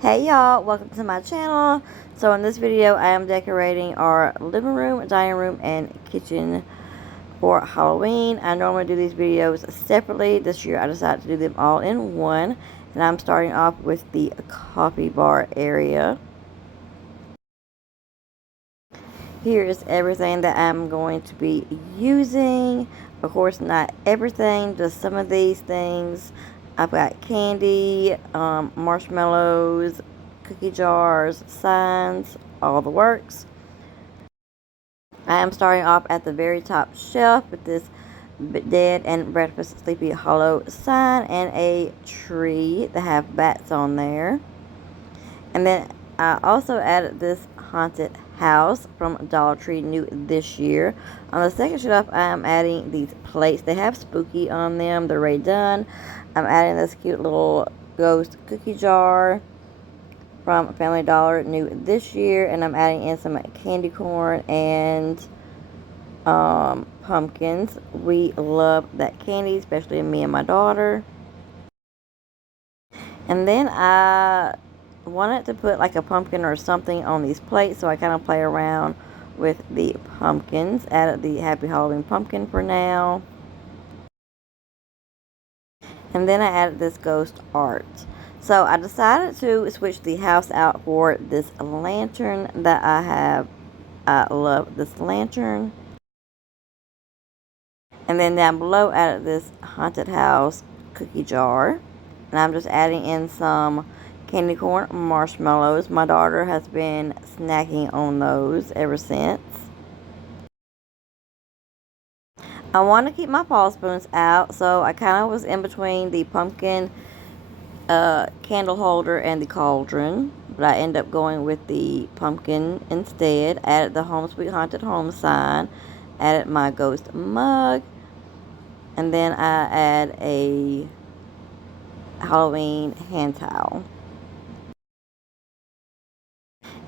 Hey y'all, welcome to my channel. So in this video I am decorating our living room, dining room, and kitchen for Halloween. I normally do these videos separately. This year I decided to do them all in one, and I'm starting off with the coffee bar area. Here is everything that I'm going to be using. Of course, not everything, just some of these things. I've got candy, marshmallows, cookie jars, signs, all the works. I am starting off at the very top shelf with this Dead and Breakfast Sleepy Hollow sign and a tree that have bats on there. And then I also added this haunted house from Dollar Tree, new this year. On the second shelf, I am adding these plates. They have spooky on them. They're already done. I'm adding this cute little ghost cookie jar from Family Dollar, new this year. And I'm adding in some candy corn and pumpkins. We love that candy, especially me and my daughter. And then I wanted to put like a pumpkin or something on these plates, so I kind of play around with the pumpkins. Added the Happy Halloween pumpkin for now. And then I added this ghost art. So I decided to switch the house out for this lantern that I have. I love this lantern. And then down below, added this haunted house cookie jar. And I'm just adding in some candy corn marshmallows. My daughter has been snacking on those ever since. I want to keep my paw spoons out, so I kind of was in between the pumpkin candle holder and the cauldron, but I ended up going with the pumpkin instead. Added the Home Sweet Haunted Home sign, added my ghost mug, and then I add a Halloween hand towel.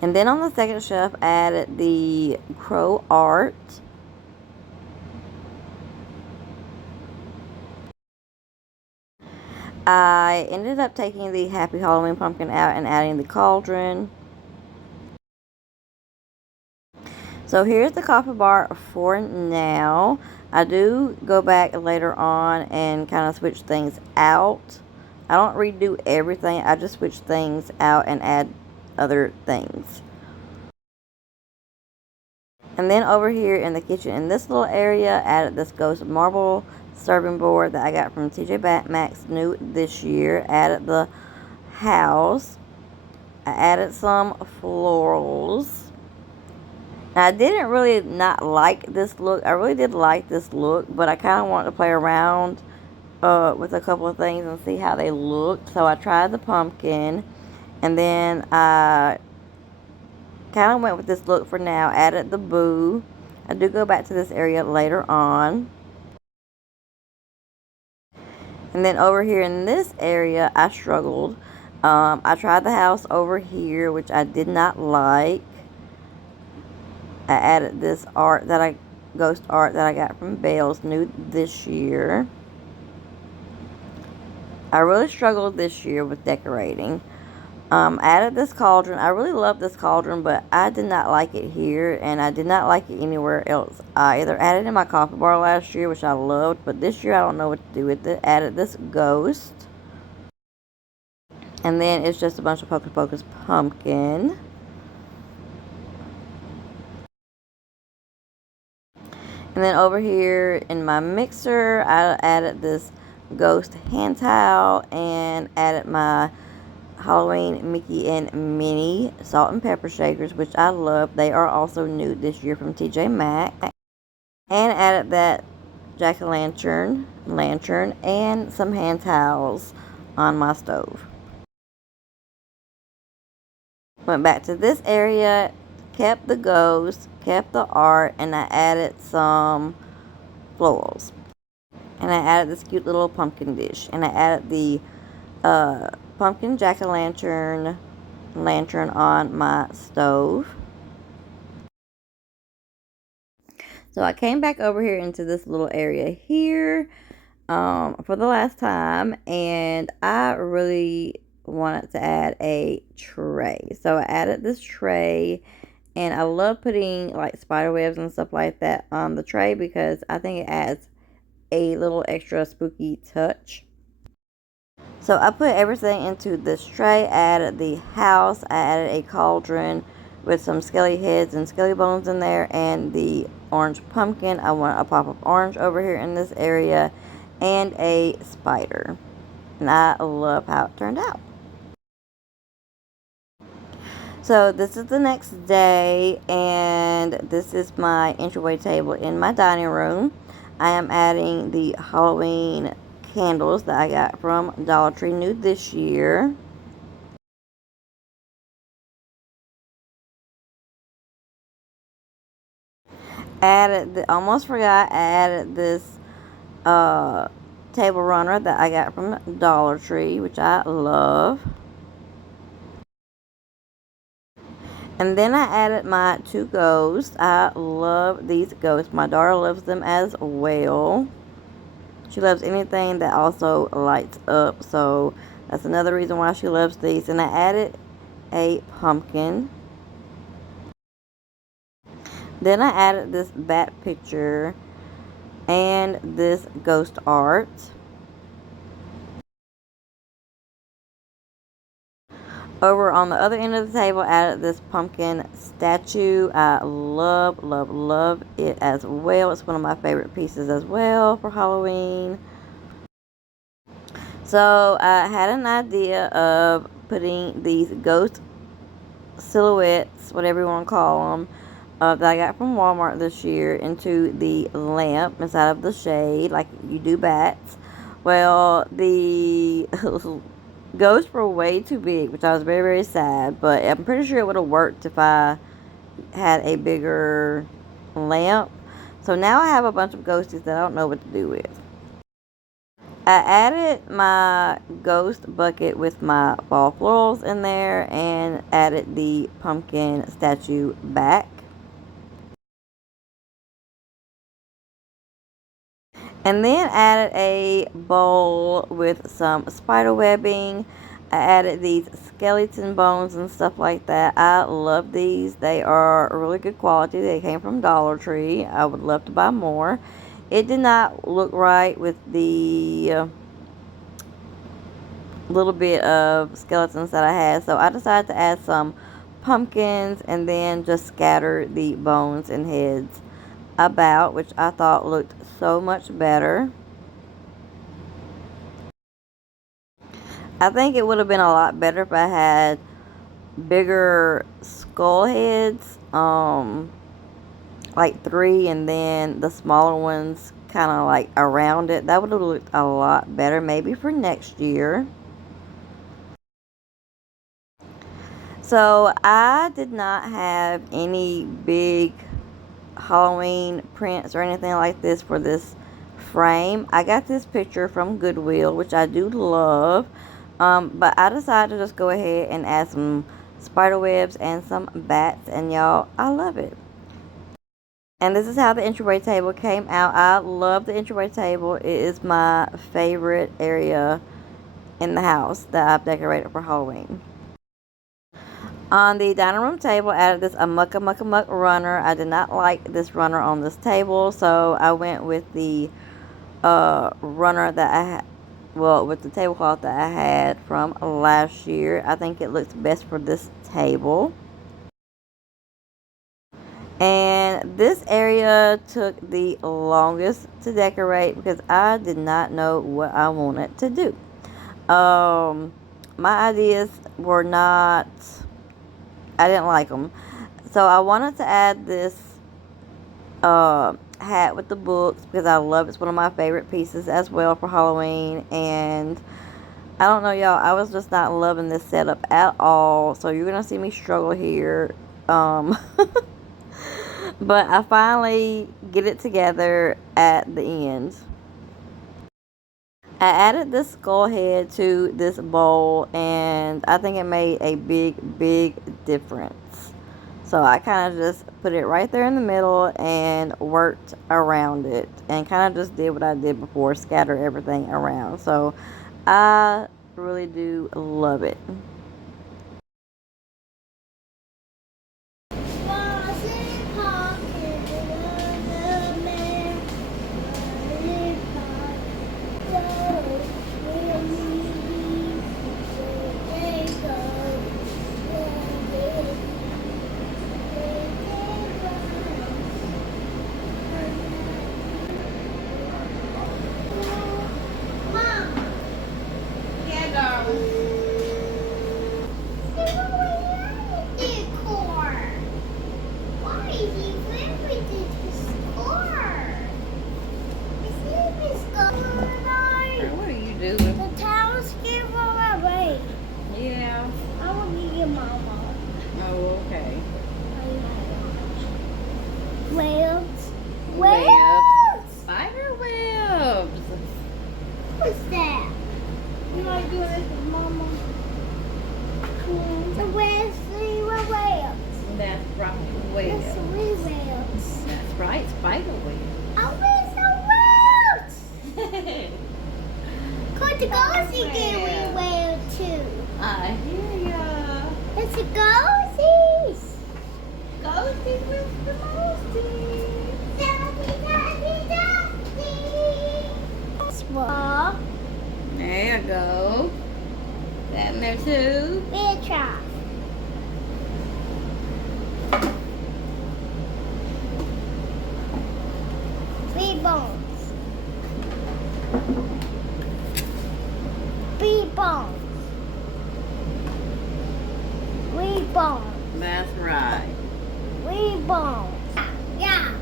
And then on the second shelf, I added the crow art. I ended up taking the Happy Halloween pumpkin out and adding the cauldron. So here's the coffee bar for now. I do go back later on and kind of switch things out. I don't redo everything. I just switch things out and add other things. And then over here in the kitchen, in this little area, added this ghost marble serving board that I got from TJ Maxx, new this year. Added the house. I added some florals. Now, I didn't really not like this look. I really did like this look, but I kind of wanted to play around with a couple of things and see how they looked. So I tried the pumpkin, and then I kind of went with this look for now. Added the boo. I do go back to this area later on. And then over here in this area, I struggled. I tried the house over here, which I did not like. I added this ghost art that I got from Bales, new this year. I really struggled this year with decorating. Added this cauldron. I really love this cauldron, but I did not like it here, and I did not like it anywhere else. I either added it in my coffee bar last year, which I loved, but this year I don't know what to do with it. Added this ghost. And then it's just a bunch of Hocus Pocus pumpkin. And then over here in my mixer, I added this ghost hand towel and added my Halloween Mickey and Minnie salt and pepper shakers, which I love. They are also new this year from TJ Maxx. And added that jack-o'-lantern lantern and some hand towels on my stove. Went back to this area, kept the ghost, kept the art, and I added some florals. And I added this cute little pumpkin dish. And I added the pumpkin jack-o'-lantern lantern on my stove. So I came back over here into this little area here for the last time, and I really wanted to add a tray. So I added this tray, and I love putting like spider webs and stuff like that on the tray because I think it adds a little extra spooky touch. So I put everything into this tray. I added the house. I added a cauldron with some skelly heads and skelly bones in there, and the orange pumpkin. I want a pop of orange over here in this area, and a spider. And I love how it turned out. So this is the next day, and this is my entryway table in my dining room. I am adding the Halloween candles that I got from Dollar Tree new this year. Almost forgot, I added this uh, table runner that I got from Dollar Tree, which I love. And then I added my two ghosts. I love these ghosts. My daughter loves them as well. She loves anything that also lights up, so that's another reason why she loves these. And I added a pumpkin. Then I added this bat picture and this ghost art. Over on the other end of the table, I added this pumpkin statue. I love, love, love it as well. It's one of my favorite pieces as well for Halloween. So I had an idea of putting these ghost silhouettes, whatever you want to call them, that I got from Walmart this year into the lamp inside of the shade, like you do bats. Well, the ghosts were way too big, which I was very, very sad, but I'm pretty sure it would have worked if I had a bigger lamp. So now I have a bunch of ghosties that I don't know what to do with. I added my ghost bucket with my fall florals in there and added the pumpkin statue back. And then added a bowl with some spider webbing. I added these skeleton bones and stuff like that. I love these. They are really good quality. They came from Dollar Tree. I would love to buy more. It did not look right with the little bit of skeletons that I had, so I decided to add some pumpkins and then just scatter the bones and heads about, which I thought looked so much better. I think it would have been a lot better if I had bigger skull heads, like 3, and then the smaller ones kind of like around it. That would have looked a lot better, maybe for next year. So I did not have any big Halloween prints or anything like this for this frame. I got this picture from Goodwill, which I do love, but I decided to just go ahead and add some spider webs and some bats, and y'all, I love it. And this is how the entryway table came out. I love the entryway table. It is my favorite area in the house that I've decorated for Halloween. On the dining room table, I added this muck runner. I did not like this runner on this table, so I went with the runner that I had, well, with the tablecloth that I had from last year. I think it looks best for this table. And this area took the longest to decorate because I did not know what I wanted to do. My ideas were not, I didn't like them. So I wanted to add this hat with the books because I love it. It's one of my favorite pieces as well for Halloween. And I don't know, y'all, I was just not loving this setup at all. So you're going to see me struggle here. But I finally get it together at the end. I added this skull head to this bowl, and I think it made a big, big difference. So I kind of just put it right there in the middle and worked around it and kind of just did what I did before, scatter everything around. So I really do love it. Webs. Webs. Spider webs. What's that? You want to do this with Mama? The webs, three webs. That's right, webs. That's three webs. That's right, spider webs. I wish the webs. Could the ghosties get web too? I hear ya. It's the ghosties. Ghosties with the mosties. Small. There you go. That in there too. Big try. Three bones. Three bones. Three bones. That's right. Three bones. Yeah.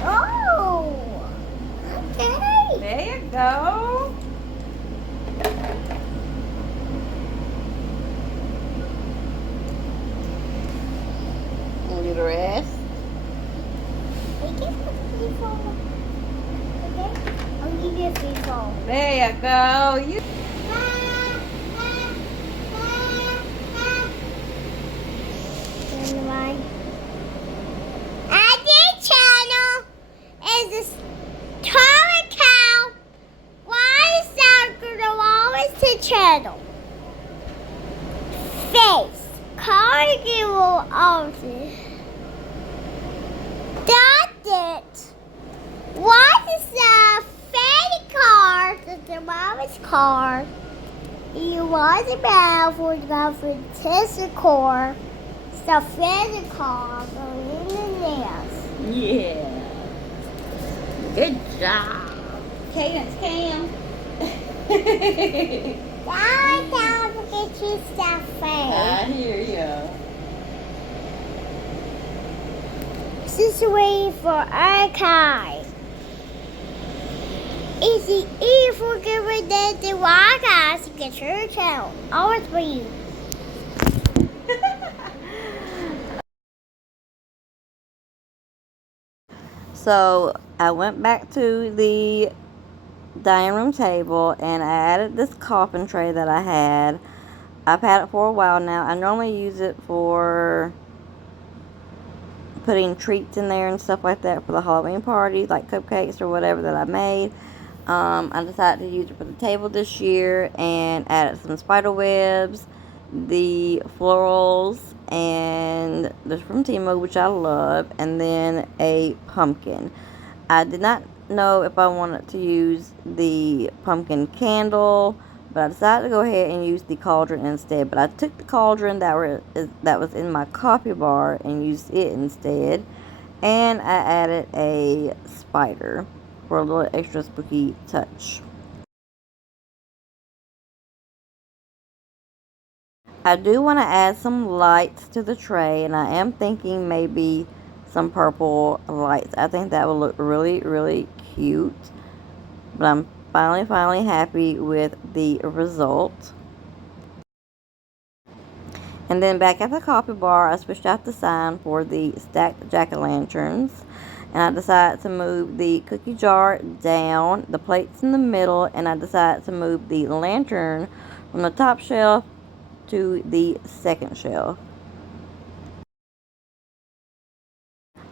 Oh. Okay. There you go. And the rest. Okay. I'll give you a free phone. There you go. You. Channel is a Tara cow. Why is that always the channel? Face. Cardigan will also. That's it. What is the fatty car? That's the mama's car. You want a bell for the Tesla car. The fatty car going in the nest. Yeah. Good job. Cadence Cam. Down to get you stuff I first. hear ya. This is waiting for archive. Is the evil giver that the wild guys to get your channel? Always for you. So I went back to the dining room table and I added this coffin tray that I had. I've had it for a while now. I normally use it for putting treats in there and stuff like that for the Halloween parties, like cupcakes or whatever that I made. I decided to use it for the table this year and added some spider webs, the florals, and this from Timo, which I love, and then a pumpkin. I did not know if I wanted to use the pumpkin candle, but I decided to go ahead and use the cauldron instead. But I took the cauldron that was in my coffee bar and used it instead, and I added a spider for a little extra spooky touch. I do want to add some lights to the tray, and I am thinking maybe some purple lights. I think that will look really, really cute. But I'm finally happy with the result. And then back at the coffee bar, I switched out the sign for the stacked jack-o'-lanterns. And I decided to move the cookie jar down, the plates in the middle, and I decided to move the lantern from the top shelf to the second shelf.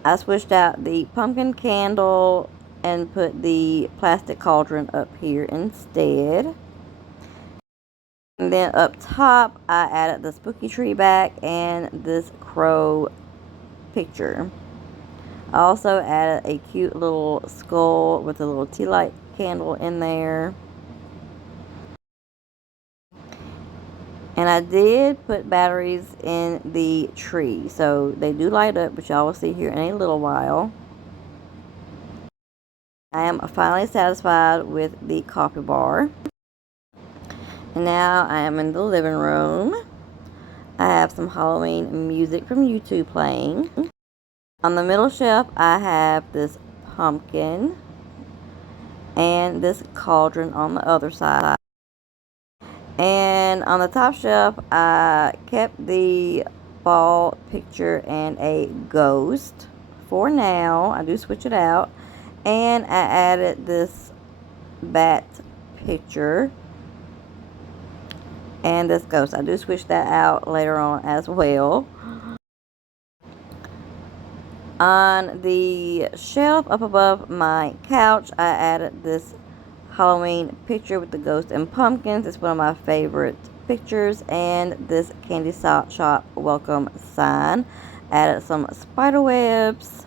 I switched out the pumpkin candle and put the plastic cauldron up here instead. And then up top, I added the spooky tree back and this crow picture. I also added a cute little skull with a little tea light candle in there. And I did put batteries in the tree, so they do light up, which y'all will see here in a little while. I am finally satisfied with the coffee bar. And now I am in the living room. I have some Halloween music from YouTube playing. On the middle shelf, I have this pumpkin and this cauldron on the other side. And on the top shelf, I kept the fall picture and a ghost for now. I do switch it out. And I added this bat picture and this ghost. I do switch that out later on as well. On the shelf up above my couch, I added this Halloween picture with the ghost and pumpkins. It's one of my favorite pictures. And this candy shop welcome sign. Added some spider webs.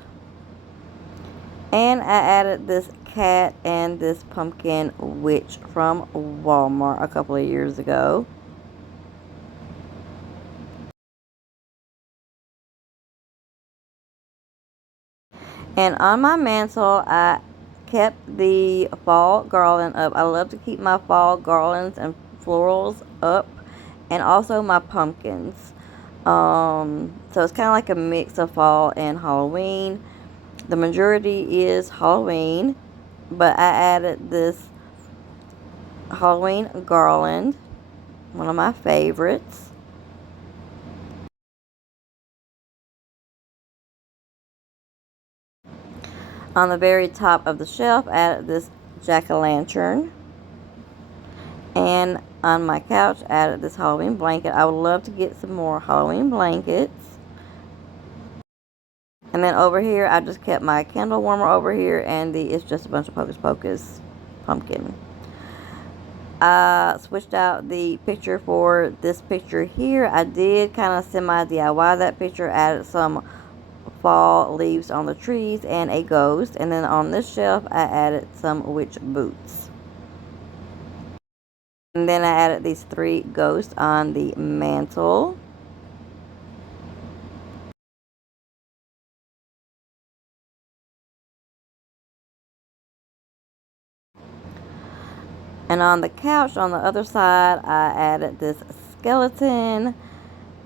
And I added this cat and this pumpkin witch from Walmart a couple of years ago. And on my mantle, I kept the fall garland up. I love to keep my fall garlands and florals up, and also my pumpkins. So it's kind of like a mix of fall and Halloween. The majority is Halloween, but I added this Halloween garland, one of my favorites. On the very top of the shelf, I added this jack-o'-lantern. And on my couch, I added this Halloween blanket. I would love to get some more Halloween blankets. And then over here, I just kept my candle warmer over here, and it's just a bunch of Hocus Pocus pumpkin. I switched out the picture for this picture here. I did kind of semi-DIY that picture, added some fall leaves on the trees and a ghost. And then on this shelf, I added some witch boots. And then I added these 3 ghosts on the mantle. And on the couch on the other side, I added this skeleton.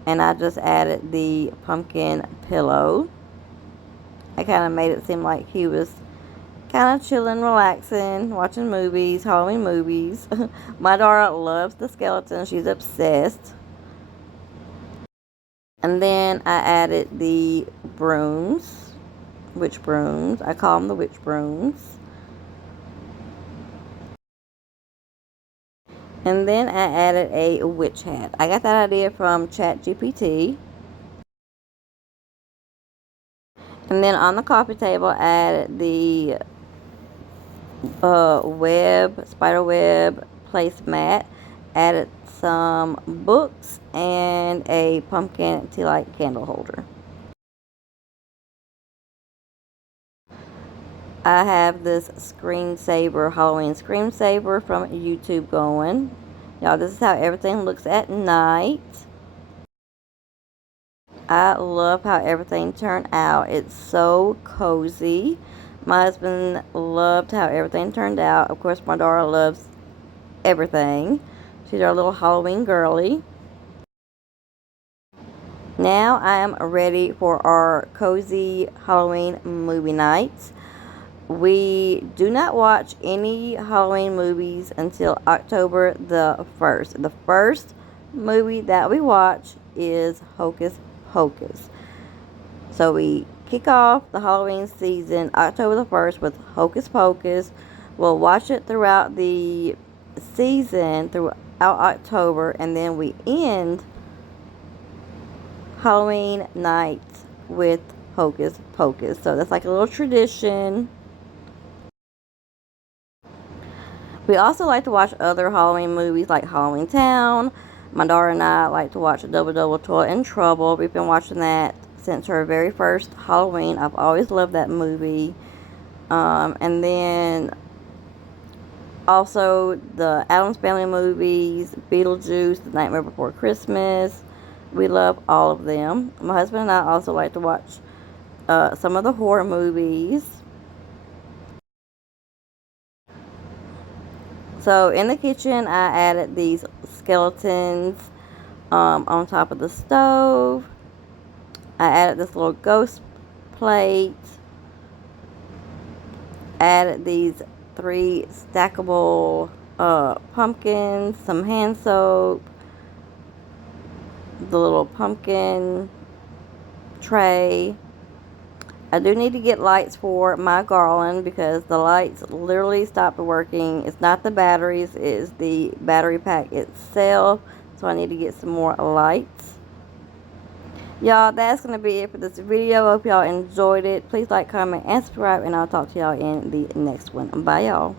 And I just added the pumpkin pillow. I kind of made it seem like he was kind of chilling, relaxing, watching movies, Halloween movies. My daughter loves the skeleton. She's obsessed. And then I added the brooms, witch brooms. I call them the witch brooms. And then I added a witch hat. I got that idea from ChatGPT. And then on the coffee table, I added the spider web placemat. Added some books and a pumpkin tea light candle holder. I have this screensaver, Halloween screensaver from YouTube going. Y'all, this is how everything looks at night. I love how everything turned out. It's so cozy. My husband loved how everything turned out. Of course, my daughter loves everything. She's our little Halloween girly. Now I am ready for our cozy Halloween movie nights. We do not watch any Halloween movies until October the 1st. The first movie that we watch is Hocus Pocus. So we kick off the Halloween season October the 1st with Hocus Pocus. We'll watch it throughout the season, throughout October, and then we end Halloween night with Hocus Pocus. So that's like a little tradition. We also like to watch other Halloween movies like Halloween Town. My daughter and I like to watch Double Double Toil in Trouble. We've been watching that since her very first Halloween. I've always loved that movie. And then also the Addams Family movies, Beetlejuice, The Nightmare Before Christmas. We love all of them. My husband and I also like to watch some of the horror movies. So in the kitchen, I added these skeletons on top of the stove. I added this little ghost plate. Added these 3 stackable pumpkins, some hand soap, the little pumpkin tray. I do need to get lights for my garland because the lights literally stopped working. It's not the batteries, it's the battery pack itself. So I need to get some more lights. Y'all, that's going to be it for this video. I hope y'all enjoyed it. Please like, comment, and subscribe, and I'll talk to y'all in the next one. Bye, y'all.